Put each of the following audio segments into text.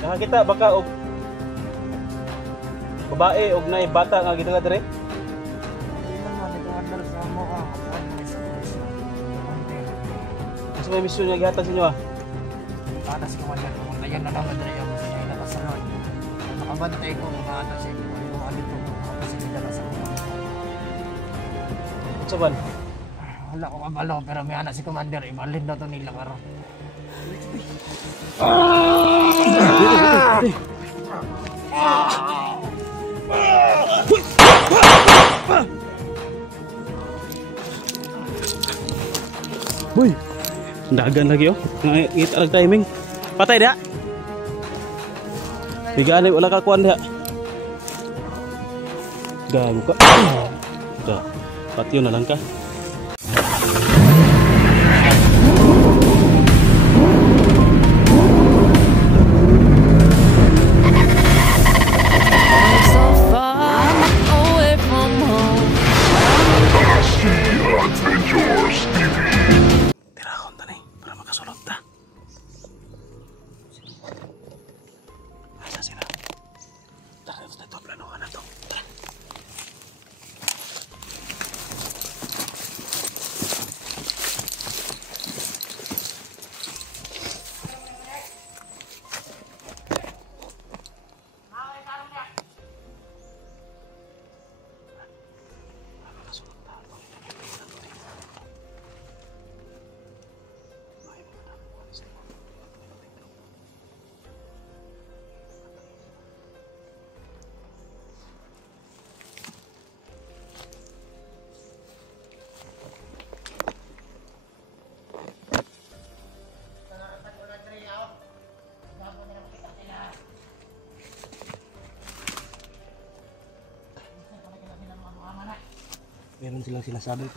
Nakakita baka og babae og nay bata nga gidala dire. Asa may misyon nga gihatag sa inyo ah? Atas ko wala ko ayan na lang madre ako sa ila kasalon. Nakabantay ko mga atas ko ano dito ako sa ila kasalon. Unsa man? Wala ko kabalo pero may anak si commander ibalhin daw to nila karon. Boy, dagan lagi oh. Ngita lang timing. Patay dia. Bigaan wala ka kuan dia. Gago ka. Dah. Patio na lang ka. Meron silang sinasabi ko.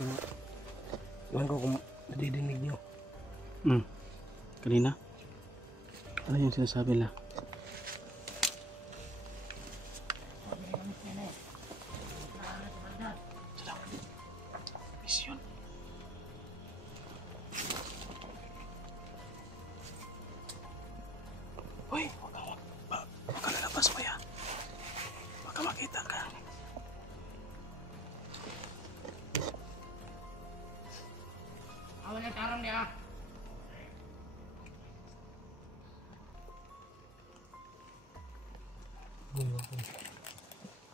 Iwan ko kung nadidinig nyo. Kanina? Ano yung sinasabi nila? Misyon. Uy, baka lalabas mo yan. Baka makita ka. Awalnya tarang dia.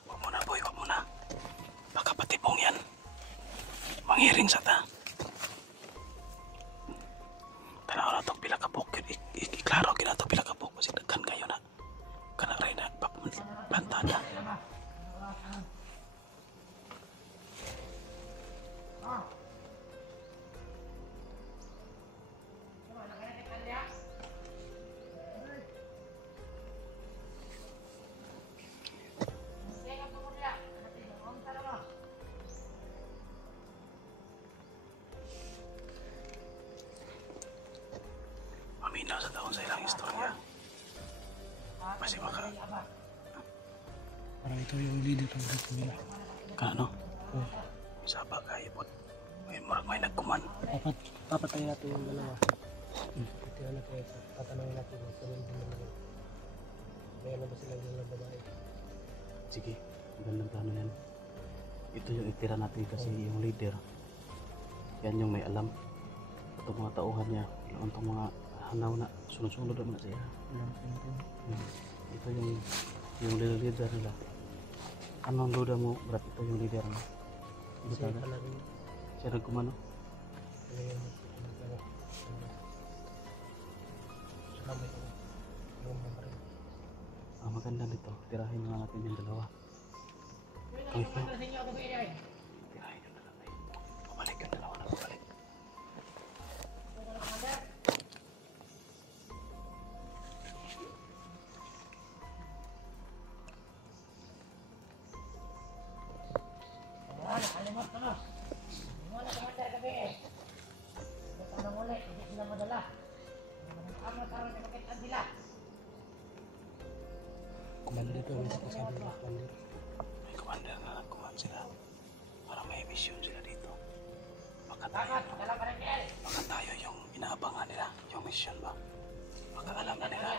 Wag muna boy, wag muna. Baka patibong yan. Mangiring sa ta. Tanaw na itong pila ka bukid. Iklaro kina itong pila ka bukid. Kasi daghan kayo na. Kanak rin na plantada. Maminaw sa taon sa ilang istorya. Masih maka. Parang ito yung leader ng grupo nila. Kano? Saba kayo po. May nagkuman. Papatay natin yung dalawa. Patay natin ito. Tatanungin natin yung sunod yung dalawa. May ano ba sila yung babae? Sige, gandang plano yan. Ito yung itira natin kasi yung leader. Yan yung may alam. Itong mga tauhan niya. Itong mga hanaw na sunod-sunod naman na siya. Ito yung leader nila. Anong duda mo, Brad? Ito yung leader mo. Siya nagkumano? Maganda nito. Tirahin na natin yung dalawa. Okay po. Tirahin yung dalawa. Pabalik yung dalawa na pabalik. Commander ito, may sinasabi nila commander. May commander na nagkuman sila. Para may mission sila dito. Baka tayo yung inaabangan nila. Yung mission ba? Baka alam na nila.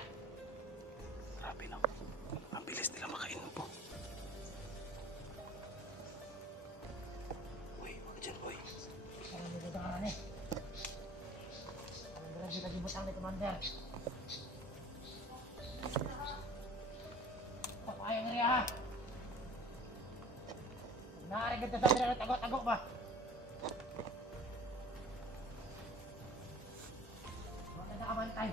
Papayang niya ha. Naarigod na sa dira tago-tago ba? Wala na kabantay.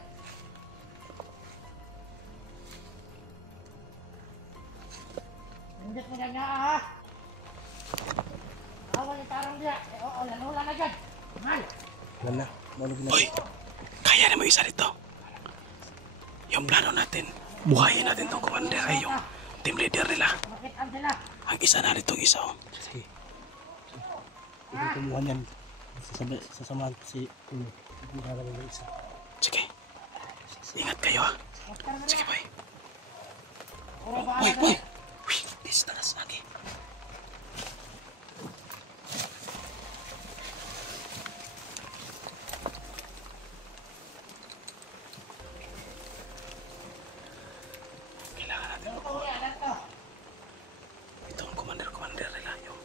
Hindi mo na nga ha. Awan yung tarong dia. Oo, lalula na dyan. Mal. Wala. Hoy, kaya na mo isa dito. Yung plano natin, buhayin natin tong commander ay yung team leader nila. Makitaan sila. Ang isa na rin isa oh. Sige. Hindi kumuha niyan. Sasamahan ko si Ulo. Hindi na lang yung isa. Sige. Ingat kayo ha. Sige boy. Puro ba? Boy, boy. Uy, distance lagi. Kailangan natin makuha. Ito ang commander nila yung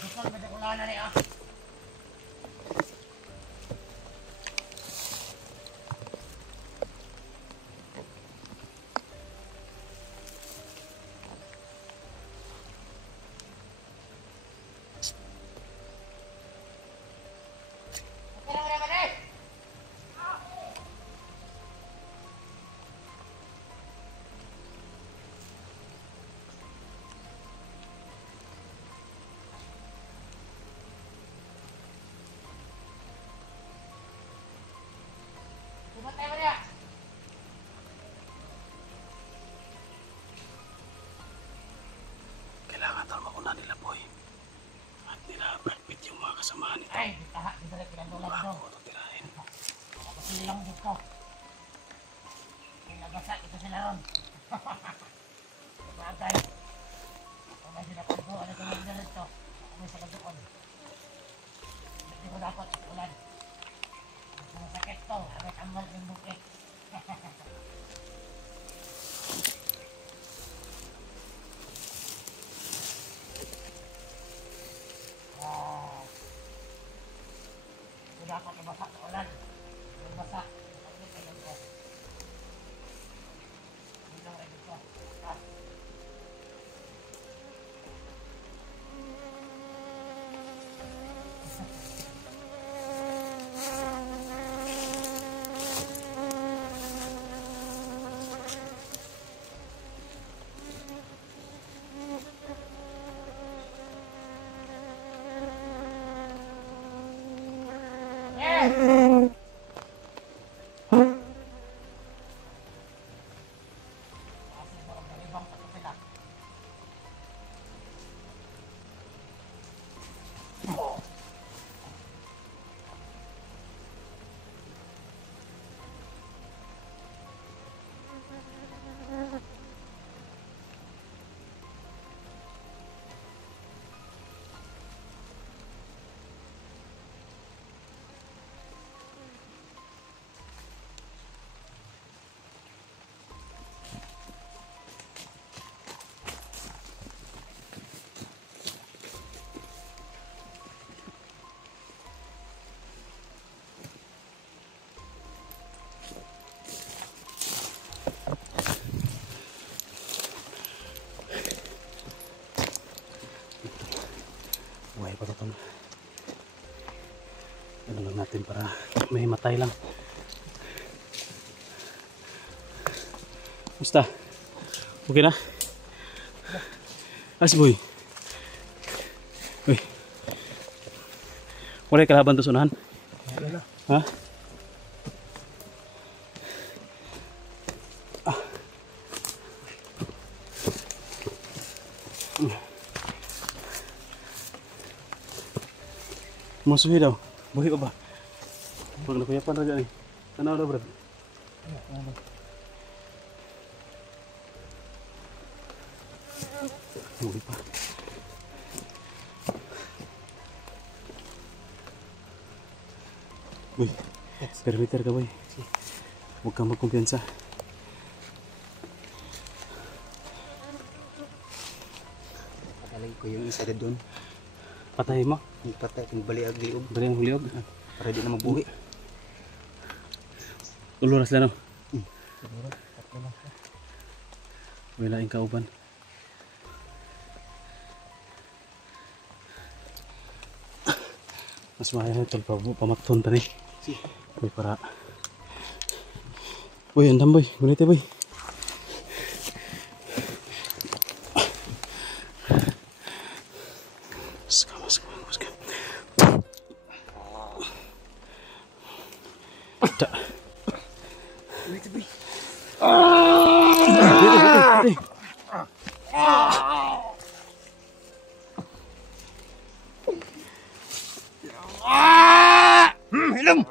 Gusto na ulan na niya. Pumatay mo niya. kailangan talo mauna nila boy. At nila perfect yung mga kasamahan nito. Ay, ditaha. Dibalik pinagulad Bago ito. ito tirahin. Ako silang dito. Pinagasa ito sila ron. Bagay. Kung may sinapagdo, ano ito yung dito? Ako may sakadukon. Hindi ko dapat ulan. Masakit to. Abay tambal yung bukit. Dapat ibasa sa ulan. Ibasa. Ibasa sa ulan. Bilang rin ito. Buhay pa ito. Ano lang natin para may matay lang. Musta? Okay na? As boy. Uy. Wala kalaban to sunahan? Wala. Ha? Masuhi daw. Buhi pa ba? Pag nakuyapan na dyan eh. Tanaw daw brad. Buhi pa. Uy. Perimeter ka boy. Huwag kang magkumpiyansa. Patalay ko yung isa doon. Patayin mo. Yung patay, yung baliag liog. Bali ang huliog. Para di na mabuhi. Uluras lang no. Siguro, tatlo lang siya. Wala yung kauban. Mas mahal na ito. Pamakton pa ni. Boy para. Boy, andam boy. Gunite boy. Maska. Da. Dito. Ilong!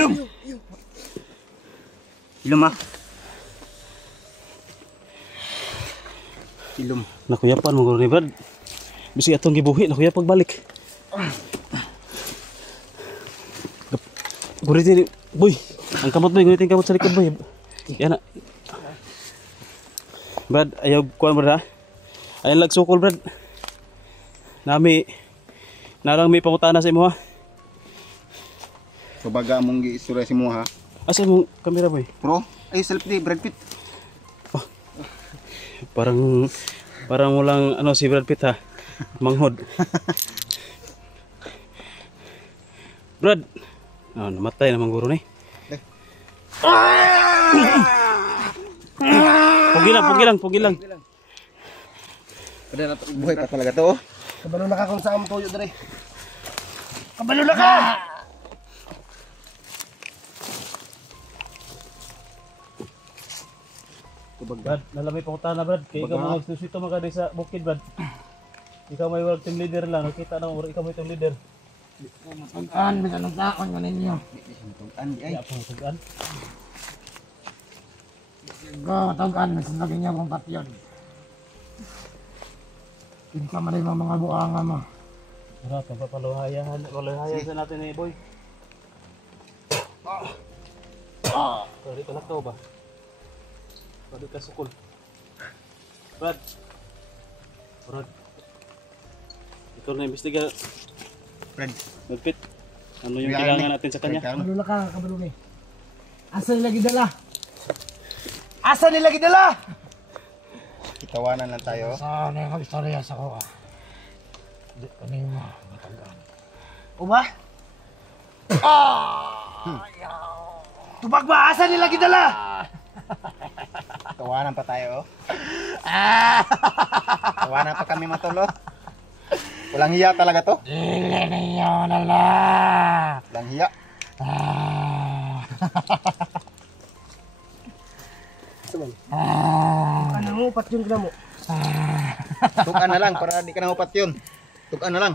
Ilong! Ilong ah. Ilong. Nakuyapan mo ni Brad. Bisig atong gibuhi, nakuya pagbalik. Guritin, boy. Ang kamot boy, guritin kamot sa likod boy. Yan na. Brad, ayaw kuhan Brad ha. Ayaw lagsukol Brad. Narang may pangutana sa imo ha. So baga mong giistorya si mo ha. Asa mong kamera boy? Pro, ay selfie Brad Pitt. Parang walang ano si Brad Pitt ha. Manghod. Brad. Oh, namatay naman guro ni. Pugi lang. Pada na buhay pa talaga to. Kabalo na ka kung saan mo tuyo dere. Kabalo na ka! Brad, nalamay pangutana Brad. Kaya ikaw mga nagsusito magkadi sa bukid Brad. Ikaw may world team leader lang. Nakita na mo, ikaw may team leader. Matangkaan, bisa ng taon mo ninyo. Ay, Kaya po tugan. Matangkaan, bisa lagi niya kong patyon. Pinka man rin mga buanga mo. Brad, papaluhayan sa natin ni boy. Sorry ka lakaw ba? Pwede ka sukol. Brad. Ikaw na imbestiga. Brad. Magpit. Ano yung kailangan natin sa kanya? Kabalo na ka, kabalo ni. Asa nila gidala? Asa nila gidala? Itawanan lang tayo. Saan na yung istorya sa ko ah. Di ka na yung matangkaan. Uba? Tubag ba? Asa nila gidala? Tawanan pa tayo. Tawanan pa kami matulo. Walang hiya talaga to. Dili ninyo nala. Walang hiya. Ano mo, patyon ka na mo? Tukan na lang para di ka na upat yun. Tukan na lang.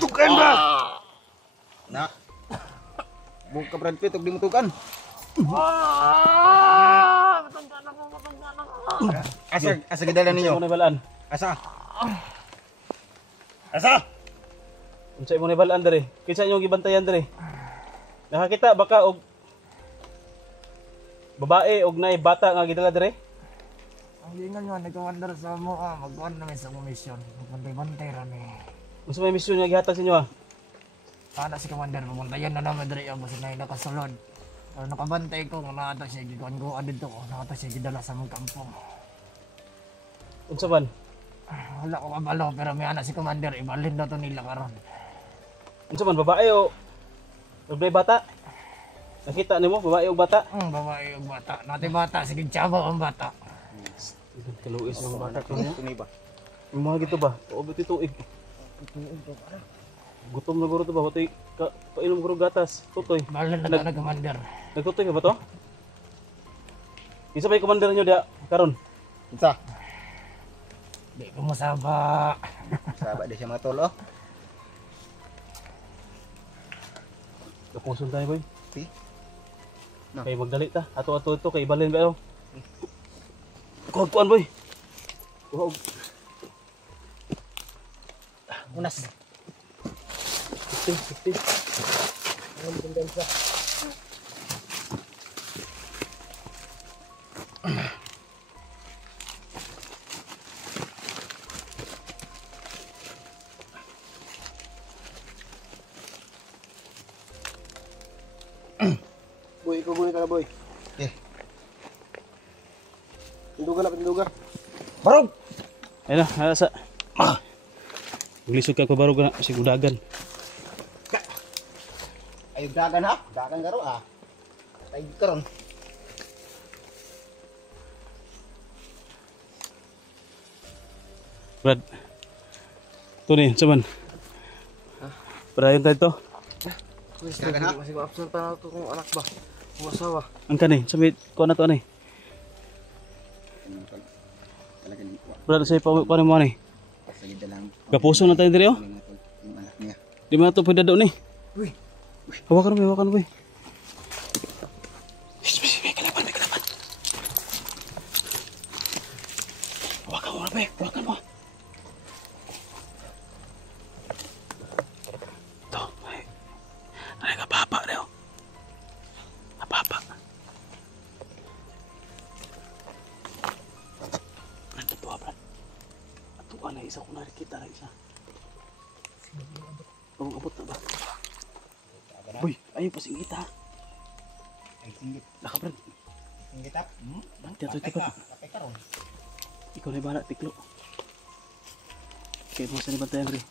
Tukan ba? Na. Buka Brad Pitt, huwag di mo tukan. Matangkaan ako. Asa gidala ninyo? Unsa mo na balaan? Asa? Asa? Unsa mo na balaan dere? Kinsa inyong gibantayan dere? Nakakita baka og babae og nay bata nga gidala dere? Ang gingan nyo, nagkawandar sa mo magkuhan namin sa komisyon. Magpantay-bantay rami. Unsa may misyon nga gihatag sa inyo ha? Sana si Commander, pumuntayan na naman dali ang basta na nakasulod. Pero nakabantay ko kung nakata siya, gikuhan dito ko, nakata siya gidala sa mga kampong. Unsa man? Wala ko kabalo, pero may anak si Commander, ibalin na to nila karon. Unsa man babae o may bata? Nakita nimo babae o bata? Babae yung bata. Nati bata, sige tsabaw ang bata. Kaluis ng bata ko niya. Tunay ba? Yung mga gito ba? Paubot ituig. Gutom na guro to ba? Batoy painom guro gatas. Tutoy. Balin na to na Commander. Nagtutoy ka ba to? Isa ba yung commander nyo dia karon? Isa. Di ko masaba. Sabat di siya matulo. Kapuson tayo boy. Si? No. Kay magdali ta. Ato-ato ito kay balin ba Kuhan boy. Kuhan. Unas. 16. Ang kumpensa. Boy, ikaw guni ka na, boy. Eh. Pinduga. Barog! Ayun na, sa. Maglisod ka ko baro na si gudagan. Ay, dagan ha? Dagan garo ah. Tay karon. Brad. Ito ni, saman. Padayon tayo to. Dagan ha? Masih absent pa na ito kung anak ba? Kung asawa. Ang kani, sabi ko na to ni. Brad, sa'yo pa rin mo ni. Kapuso na tayo diri oh. Yung anak niya. Di mo na ito pwede doon eh. Uy. Hawakan mo, boy. May kalaban. Hawakan mo na, boy. Hawakan mo. Ito. Ay, kapapa na yun. Kapapa. Ano to, Brad? Ato ka na isa kung nakikita na isa. Abot na ba? Boy, ayaw pa singgit ha. Ay, singgit. Laka, Brad. Singgit ha? Banti, ato ito. Kapay karon. Ikaw na yung bahala, tiklo. Okay, mga sani bantayan rin.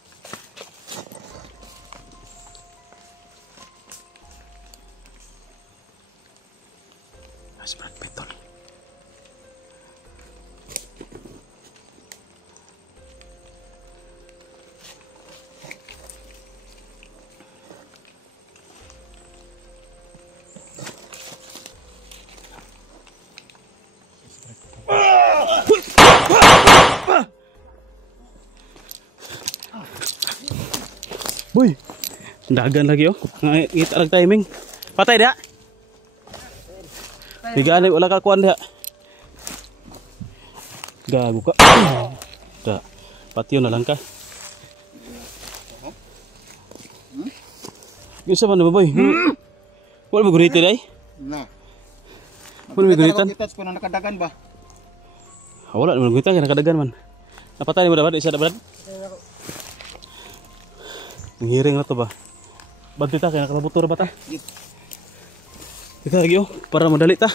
Mas Brad Pittol. Boy, dagan lagi oh. Ngita lang timing. Patay dia. Bigaan wala ka kuan dia. Gago ka. Da. Patio na lang ka. Gisa man ba boy? Wala mo gurito dai? Na. Wala mo guritan? Kita ko na nakadagan ba? Wala mo guritan kaya nakadagan man. Napatay mo dapat isa dapat. Ngiring na to ba? Banti ta kaya nakalabuto ra ba ta? Kita lagi oh para madali ta.